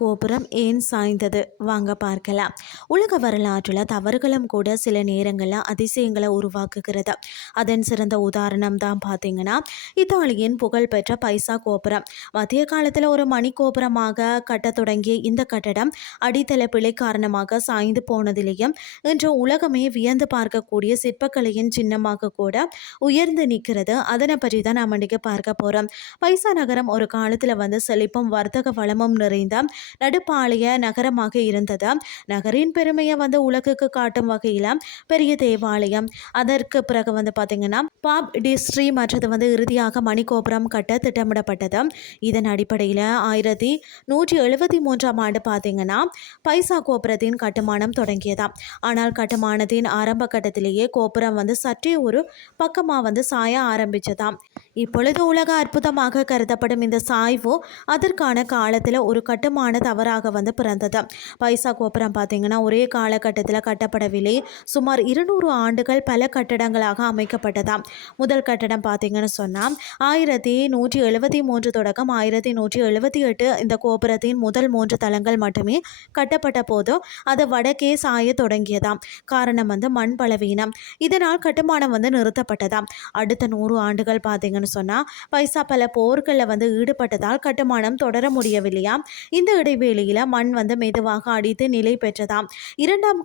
கோபுரம் ஏன் சாய்ந்தது? வாங்க பார்க்கலாம். உலக வரலாற்றில் தவறுகளும் கூட சில நேரங்களில் அதிசயங்களை உருவாக்குகிறது. அதன் சிறந்த உதாரணம் தான் பார்த்தீங்கன்னா இத்தாலியின் புகழ்பெற்ற பைசா கோபுரம். மத்திய காலத்தில் ஒரு மணி கோபுரமாக கட்டத் தொடங்கிய இந்த கட்டடம் அடித்தள பிழை காரணமாக சாய்ந்து போனதிலேயும் இன்று உலகமே வியந்து பார்க்கக்கூடிய சிற்பக்கலையின் சின்னமாக கூட உயர்ந்து நிற்கிறது. அதனை பற்றி தான் நாம் இன்றைக்கு பார்க்க போகிறோம். பைசா நகரம் ஒரு காலத்தில் செழிப்பும் வர்த்தக வளமும் நிறைந்த நடுப்பாளைய நகரமாக இருந்தது. நகரின் பெருமையை உலகுக்கு காட்டும் வகையில் பெரிய தேவாலயம், அதற்கு பிறகு பார்த்தீங்கன்னா பாப் டிஸ்ட்ரி மற்றது இறுதியாக மணிகோபுரம் கட்ட திட்டமிடப்பட்டது. இதன் அடிப்படையில் 1173 ஆண்டு பார்த்தீங்கன்னா பைசா கோபுரத்தின் கட்டுமானம் தொடங்கியதாம். ஆனால் கட்டுமானத்தின் ஆரம்ப கட்டத்திலேயே கோபுரம் சற்றே ஒரு பக்கமாக சாய ஆரம்பிச்சதாம். இப்பொழுது உலக அற்புதமாக கருதப்படும் இந்த சாய்வு அதற்கான காலத்தில் ஒரு கட்டுமான தவறாக பிறந்தது. பைசா கோபுரம் பார்த்தீங்கன்னா ஒரே காலகட்டத்தில் கட்டப்படவில்லை. சுமார் 200 ஆண்டுகள் பல கட்டடங்களாக அமைக்கப்பட்டதாம். முதல் கட்டடம் பார்த்தீங்கன்னு சொன்னால் 1173 தொடக்கம் 1178 இந்த கோபுரத்தின் முதல் 3 தளங்கள் மட்டுமே கட்டப்பட்ட போது அது வடக்கே சாய தொடங்கியதாம். காரணம் மண் பலவீனம். இதனால் கட்டுமானம் நிறுத்தப்பட்டதாம். அடுத்த 100 ஆண்டுகள் பார்த்தீங்கன்னு சொன்னால் பைசா பல போர்களில் ஈடுபட்டதால் கட்டுமானம் தொடர முடியவில்லையா. இந்த இடைவேளையில் மண் மெதுவாக அடித்து நிலை பெற்றதாம். இரண்டாம்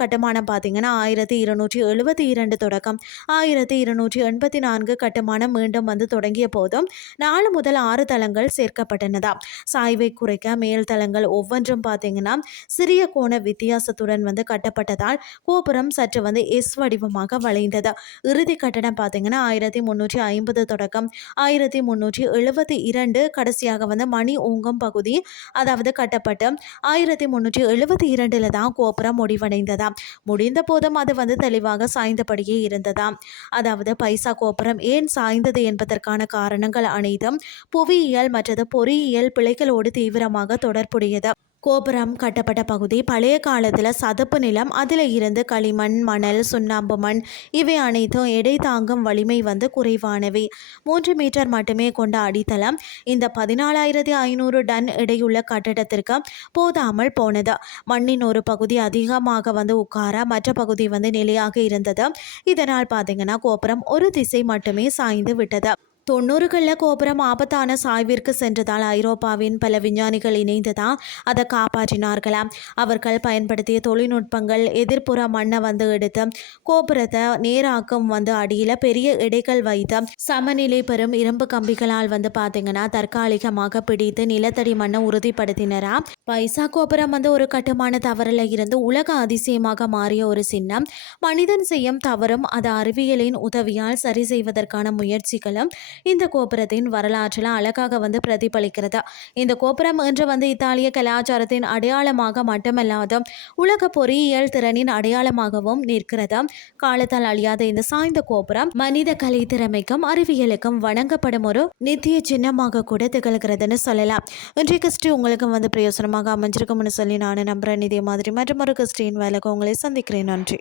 கட்டுமானம் பார்த்தீங்கன்னா 1272 தொடக்கம் 1284 கட்டுமானம் மீண்டும் தொடங்கிய போதும் 4 முதல் 6 தளங்கள் சேர்க்கப்பட்டனதாம். சாய்வை குறைக்க மேல் தளங்கள் ஒவ்வொன்றும் பார்த்தீங்கன்னா சிறிய கோண வித்தியாசத்துடன் கட்டப்பட்டதால் கோபுரம் சற்று எஸ் வடிவமாக வளைந்தது. இறுதி கட்டடம் பார்த்தீங்கன்னா 1350 தொடக்கம் 1372 கடைசியாக மணி ஓங்கும் பகுதி அதாவது கட்டப்பட்டு 1372 தான் கோபுரம் முடிவடைந்ததாம். முடிந்த போதும் அது தெளிவாக சாய்ந்தபடியே இருந்ததாம். அதாவது பைசா கோபுரம் ஏன் சாய்ந்தது என்பதற்கான காரணங்கள் அனைத்தும் புவியியல் மற்றது பொறியியல் பிழைகளோடு தீவிரமாக தொடர்புடையது. கோபுரம் கட்டப்பட்ட பகுதி பழைய காலத்தில் சதுப்பு நிலம், அதில் இருந்து களிமண், மணல், சுண்ணாம்பு மண் இவை அனைத்தும் எடை தாங்கும் வலிமை குறைவானவை. 3 மீட்டர் மட்டுமே கொண்ட அடித்தளம் இந்த 14,500 டன் எடையுள்ள கட்டடத்திற்கு போதாமல் போனது. மண்ணின் ஒரு பகுதி அதிகமாக உட்கார மற்ற பகுதி நிலையாக இருந்தது. இதனால் பார்த்தீங்கன்னா கோபுரம் ஒரு திசை மட்டுமே சாய்ந்து விட்டது. 90களில் கோபுரம் ஆபத்தான சாய்விற்கு சென்றதால் ஐரோப்பாவின் பல விஞ்ஞானிகள் இணைந்துதான் அதை காப்பாற்றினார்களாம். அவர்கள் பயன்படுத்திய தொழில்நுட்பங்கள் எதிர்ப்புற மண்ணை எடுத்து கோபுரத்தை நேராக்கும் அடியில் பெரிய எடைகள் வைத்து சமநிலை பெறும் இரும்பு கம்பிகளால் பார்த்தீங்கன்னா தற்காலிகமாக பிடித்து நிலத்தடி மண்ணை உறுதிப்படுத்தினரா. பைசா கோபுரம் ஒரு கட்டுமான தவறில் இருந்து உலக அதிசயமாக மாறிய ஒரு சின்னம். மனிதன் செய்யும் தவறும் அது அறிவியலின் உதவியால் சரி செய்வதற்கான முயற்சிகளும் இந்த கோபுரத்தின் வரலாற்றில் அழகாக பிரதிபலிக்கிறது. இந்த கோபுரம் இன்று இத்தாலிய கலாச்சாரத்தின் அடையாளமாக மட்டுமல்லாது உலக பொறியியல் திறனின் அடையாளமாகவும் நிற்கிறது. காலத்தால் அழியாத இந்த சாய்ந்த கோபுரம் மனித கலை திறமைக்கும் அறிவியலுக்கும் வணங்கப்படும் ஒரு நித்திய சின்னமாக கூட திகழ்கிறதுன்னு சொல்லலாம். இன்றைய ஸ்ரீ உங்களுக்கு பிரயோசனமாக அமைஞ்சிருக்கும்னு சொல்லி நான் நம்புறேன். இதே மாதிரி மற்றும் ஒரு கிறிஸ்டின் வேலைக்கு உங்களை சந்திக்கிறேன். நன்றி.